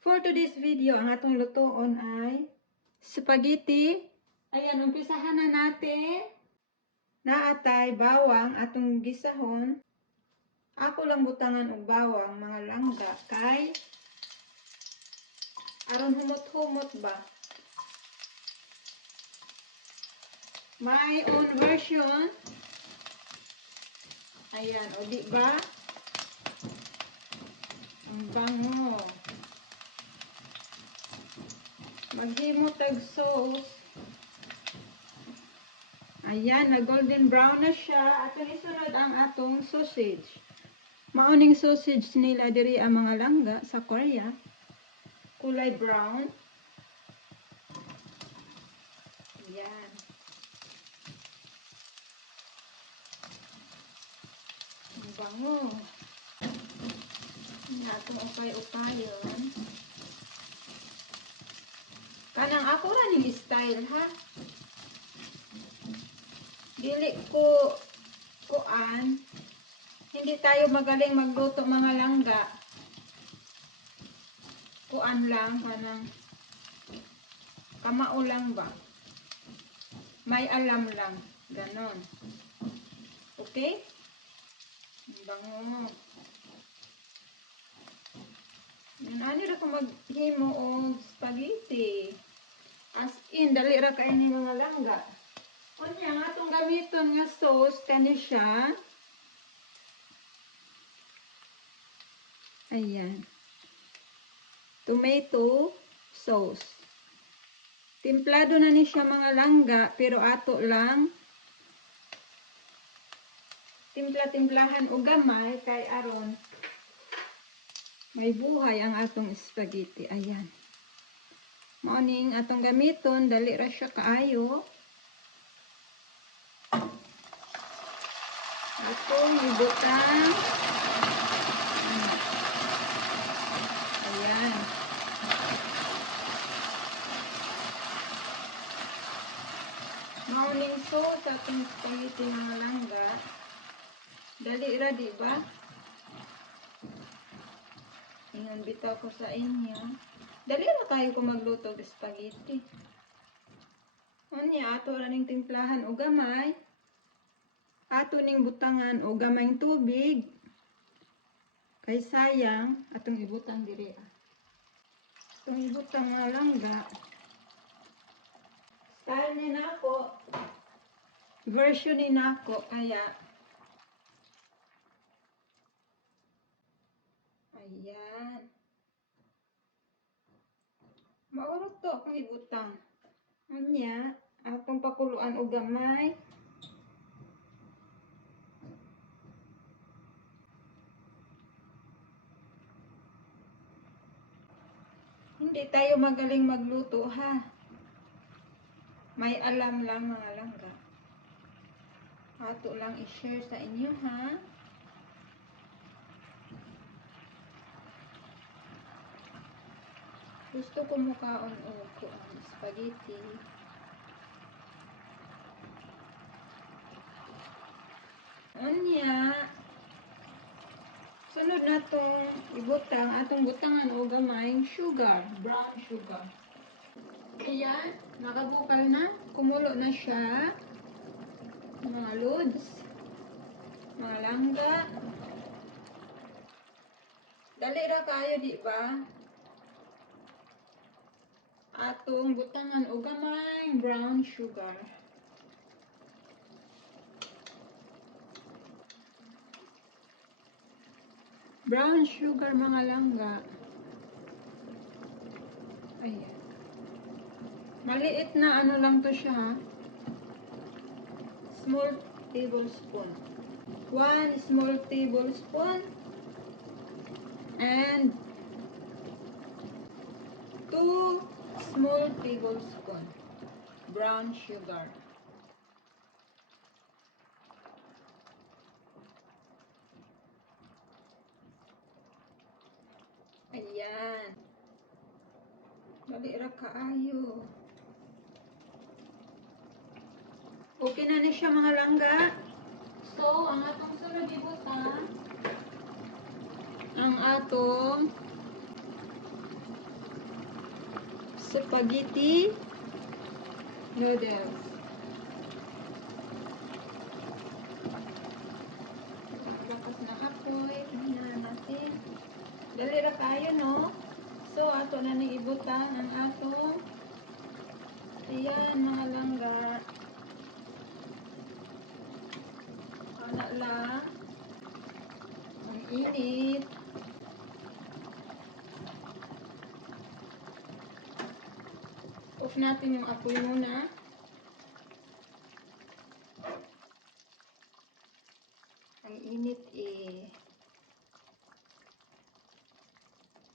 For today's video, ang atong lutoon ay spaghetti. Ayan, umpisahan na natin. Naatay bawang atong gisahon. Ako lang butangan og bawang mga langga kay aron humot-humot ba. My own version. Ayan, o di ba? Ang bango. Maghimo tag sauce. Ayan, na golden brown na siya. Atong isunod ang atong sausage. Mauning sausage nila diri ang mga langga sa Korea. Kulay brown. Ayan. Ang bango. Natong upay-upayon. Kanang ako ra ning style ha. Dili ko kuan. Hindi tayo magaling magluto mga langga. Kuan lang kanang kamao lang ba. May alam lang, ganon. Okay? Bango. Yan, ano ra ko maghimo og spaghetti. As in, dali ra kay ni mga langga. Kunya nga itong gamiton nga sauce, kani siya. Ayan. Tomato sauce. Timplado na ni siya mga langga, pero ato lang timpla-timplahan o gamay kay aron may buhay ang atong spaghetti. Ayan. Morning atong gamiton, dali ra siya kaayo. Atong ibutang. Ayan. Morning sauce atong spaghetti mga langga. Dali ra, di ba? Ingon bitaw ko sa inyo. Dali ra kayo kung magluto ng spaghetti. Unya, ato ra ning timplahan o gamay. Ato ning butangan o gamayng tubig. Kay sayang, atong ibutang diri. Atong ibutang nga langga. Style ni nako. Version ni nako, kaya ayan. Maurot to akong ibutang. Unya, atong pakuluan o gamay. Hindi tayo magaling magluto ha. May alam lang mga langga. Ato lang i-share sa inyo ha. Gusto ko mukaon o kuan spaghetti. Unya, sunod na tong ibutang atong butangan o gamayng sugar, brown sugar. Ayan, nakabukal na, kumulo na siya. Mga loads, mga langga. Dali ra kayo, di ba? Atong butangan o gamayng brown sugar. Brown sugar mga langga. Ayan. Maliit na ano lang to siya. Small tablespoon. 1 small tablespoon. And 2 small tablespoon brown sugar. Ayan. Dali ra kaayo. Okay na ni siya mga langga. So, ang atong sunod ibutang ang atong spaghetti noodles. Ang lakas na apoy. Tingnan natin. Dali ra kayo, no? So, ato na ni ibutang ang atong ayan, mga langga. Ana lang. Ang init. Off natin yung apoy muna. Ang init eh.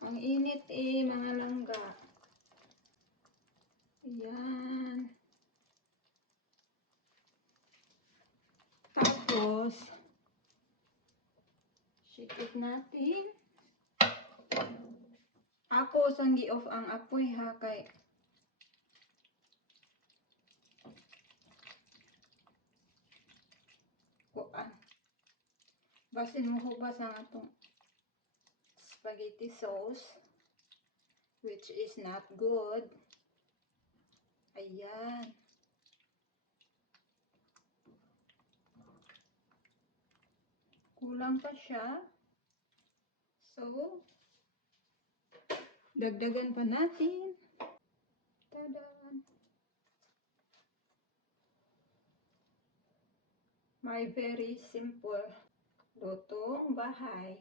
Ang init eh, mga langga. Ayan. Tapos, shake natin. Ako, sanggi off ang apoy ha, kay kuan. Basin mo hubas ang atong spaghetti sauce, which is not good. Ayan. Kulang pa siya. So, dagdagan pa natin. Tada! My very simple lutong bahay.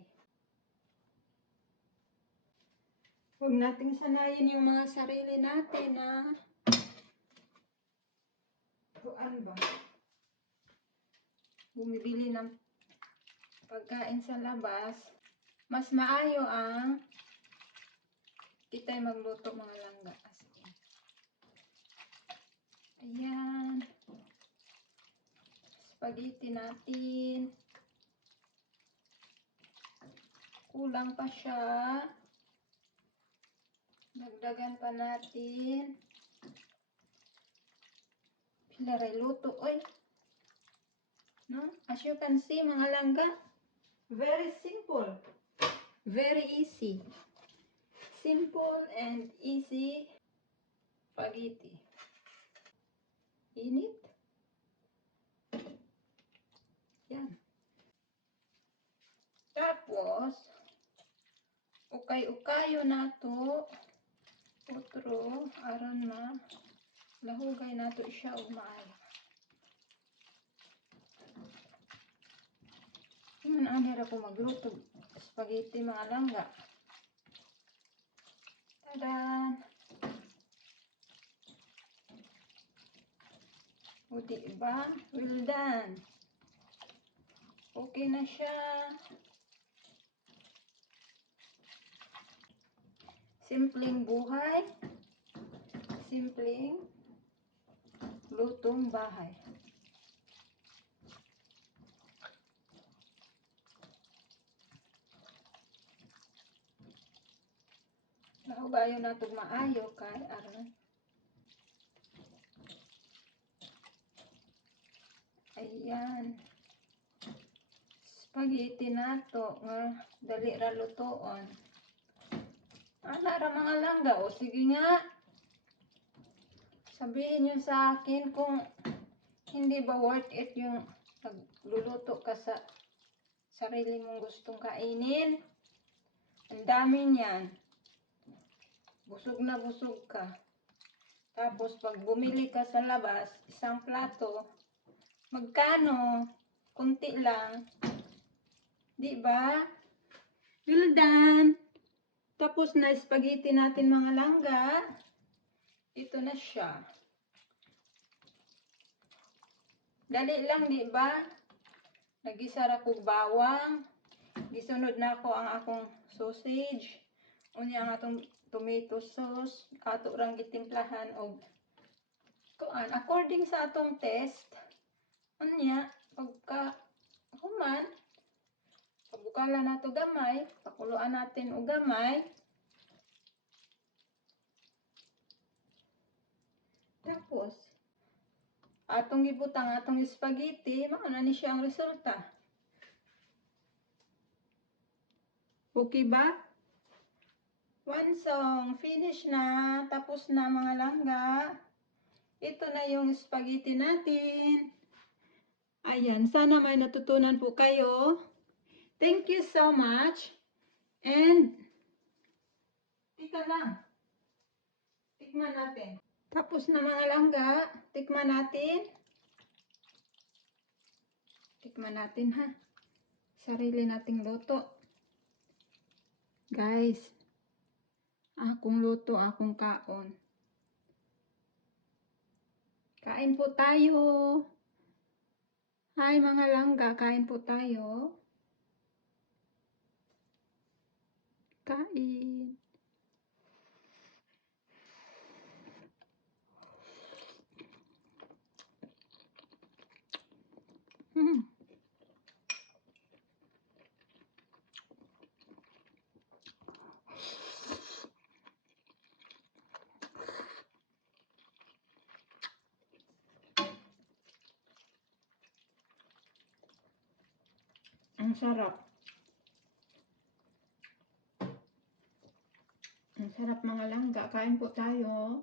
Huwag nating sanayin yung mga sarili natin na kuan ba? Bumibili ng pagkain sa labas. Mas maayo ang kita'y magluto mga langga. Ayan. Spaghetti natin. Kulang pa siya. Dagdagan pa natin. Pilaray luto, oy. No? As you can see, mga langga, very simple. Very easy. Simple and easy spaghetti. Init. Yan. Tapos, ukay-ukayo na to. Otro, aron na. Lahugay na to siya o maayo. Ngayon, anira ko magluto. Spaghetti mga langga. Tadan! O diba? Well done. Okay na siya. Simpleng buhay. Simpleng lutong bahay. Nahugayon na itong maayo kay aron. Ayan. Spaghetti na to nga dali ra lutoon. Ana ra mga langga, o sige nga. Sabihin niyo sa akin kung hindi ba worth it yung nagluluto ka sa sarili mong gustong kainin. Ang dami niyan. Busog na busog ka. Tapos pag bumili ka sa labas, isang plato, magkano? Kunti lang. Di ba? Well done. Tapos na spaghetti natin mga langga. Ito na siya. Dali lang, di ba? Nagisa ra kog bawang. Gisunod na ako ang akong sausage. Unya ang atong tomato sauce. Ato rang gitimplahan og kuan according sa atong taste. Unya pagka human, pabukala nato gamay, pakuluan natin og gamay. Tapos atong gibutang atong spaghetti, mao na ni siya ang resulta. Okay ba? One song, finish na, tapos na mga langga. Ito na yung spaghetti natin. Ayan, sana may natutunan po kayo. Thank you so much. And, tika lang. Tikman natin. Tapos na mga langga. Tikman natin. Tikman natin ha. Sarili nating luto. Guys, akong luto, akong kaon. Kain po tayo. Hi mga langga, kain po tayo. Kain. Hmm. Ang sarap. Ang sarap mga langga. Kain po tayo.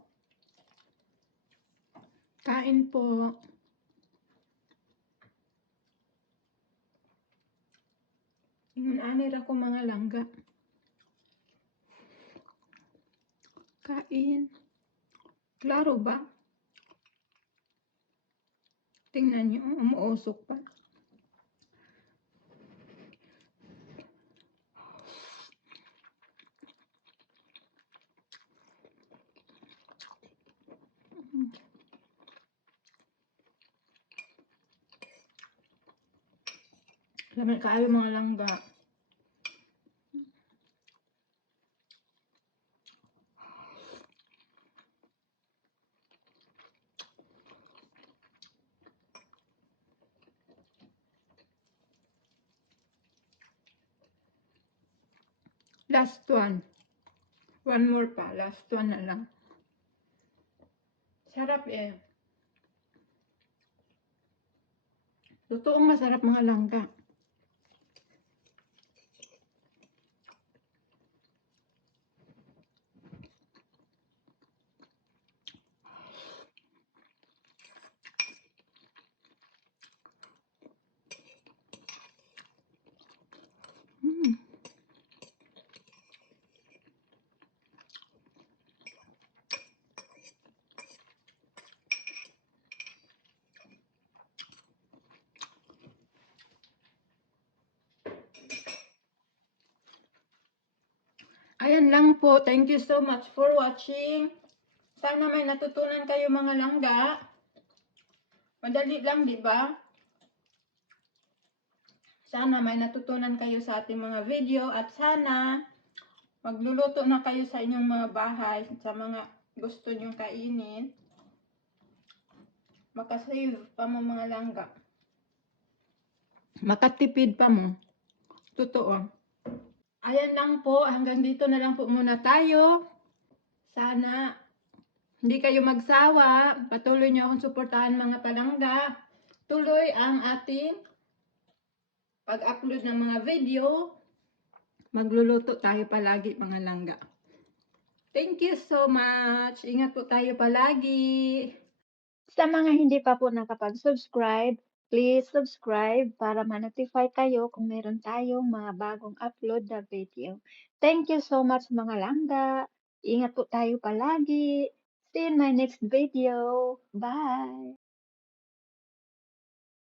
Kain po. Ingon anir ako mga langga. Kain. Klaro ba? Tingnan nyo, umuusok pa. Lamig kaayo mga langga. Last one. One more pa. Last one na lang. Sarap eh. Totoong masarap mga langga. Mm. Ayan lang po. Thank you so much for watching. Sana may natutunan kayo mga langga. Madali lang, di ba? Sana may natutunan kayo sa ating mga video at sana magluluto na kayo sa inyong mga bahay sa mga gusto nyong kainin. Makasave pa mo mga langga. Makatipid pa mo. Totoo. Ayan lang po, hanggang dito na lang po muna tayo. Sana hindi kayo magsawa. Patuloy nyo akong suportahan mga palangga. Tuloy ang ating pag-upload ng mga video. Magluluto tayo palagi mga langga. Thank you so much. Ingat po tayo palagi. Sa mga hindi pa po nakapag-subscribe, please subscribe para ma-notify kayo kung meron tayong mga bagong upload na video. Thank you so much mga langga. Ingat po tayo palagi. See you in my next video. Bye!